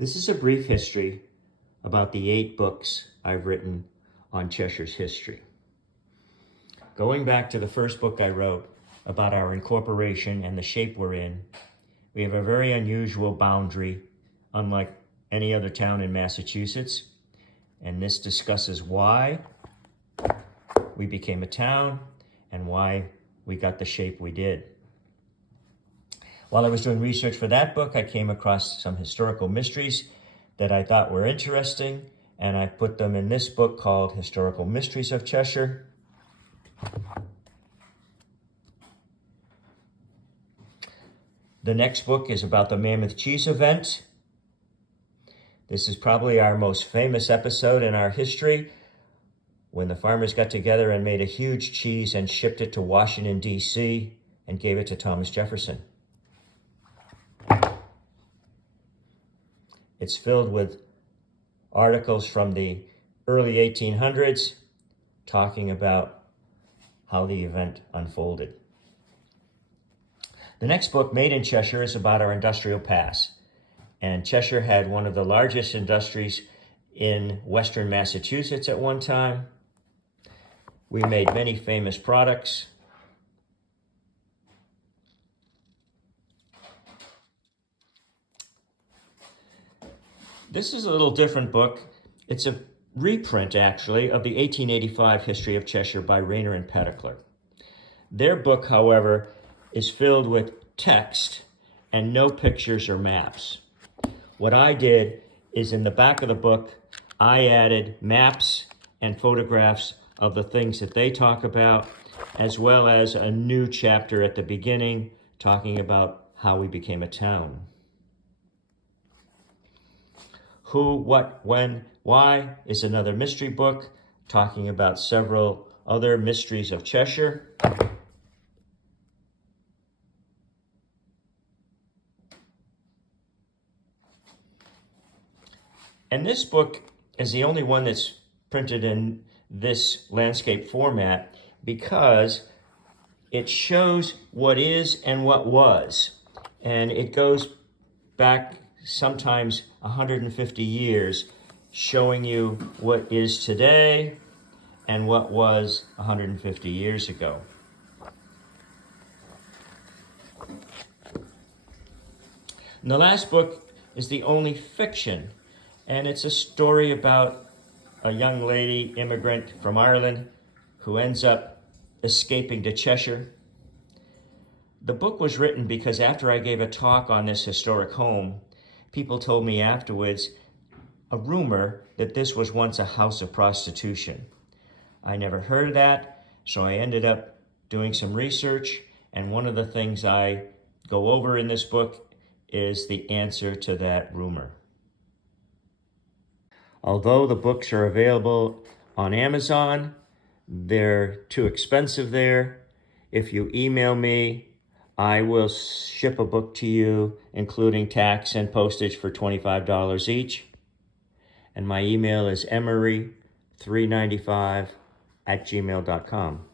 This is a brief history about the 8 books I've written on Cheshire's history. Going back to the first book I wrote about our incorporation and the shape we're in, we have a very unusual boundary, unlike any other town in Massachusetts, and this discusses why we became a town and why we got the shape we did. While I was doing research for that book, I came across some historical mysteries that I thought were interesting, and I put them in this book called Historical Mysteries of Cheshire. The next book is about the Mammoth Cheese event. This is probably our most famous episode in our history, when the farmers got together and made a huge cheese and shipped it to Washington, D.C. and gave it to Thomas Jefferson. It's filled with articles from the early 1800s talking about how the event unfolded. The next book, Made in Cheshire, is about our industrial past. And Cheshire had one of the largest industries in Western Massachusetts at one time. We made many famous products. This is a little different book. It's a reprint, actually, of the 1885 History of Cheshire by Rayner and Pettickler. Their book, however, is filled with text and no pictures or maps. What I did is in the back of the book, I added maps and photographs of the things that they talk about, as well as a new chapter at the beginning talking about how we became a town. Who, What, When, Why is another mystery book talking about several other mysteries of Cheshire. And this book is the only one that's printed in this landscape format because it shows what is and what was. And it goes back sometimes 150 years, showing you what is today and what was 150 years ago. And the last book is the only fiction, and it's a story about a young lady immigrant from Ireland who ends up escaping to Cheshire. The book was written because after I gave a talk on this historic home, people told me afterwards a rumor that this was once a house of prostitution. I never heard of that, so I ended up doing some research, and one of the things I go over in this book is the answer to that rumor. Although the books are available on Amazon, they're too expensive there. If you email me, I will ship a book to you, including tax and postage, for $25 each. And my email is emery395@gmail.com.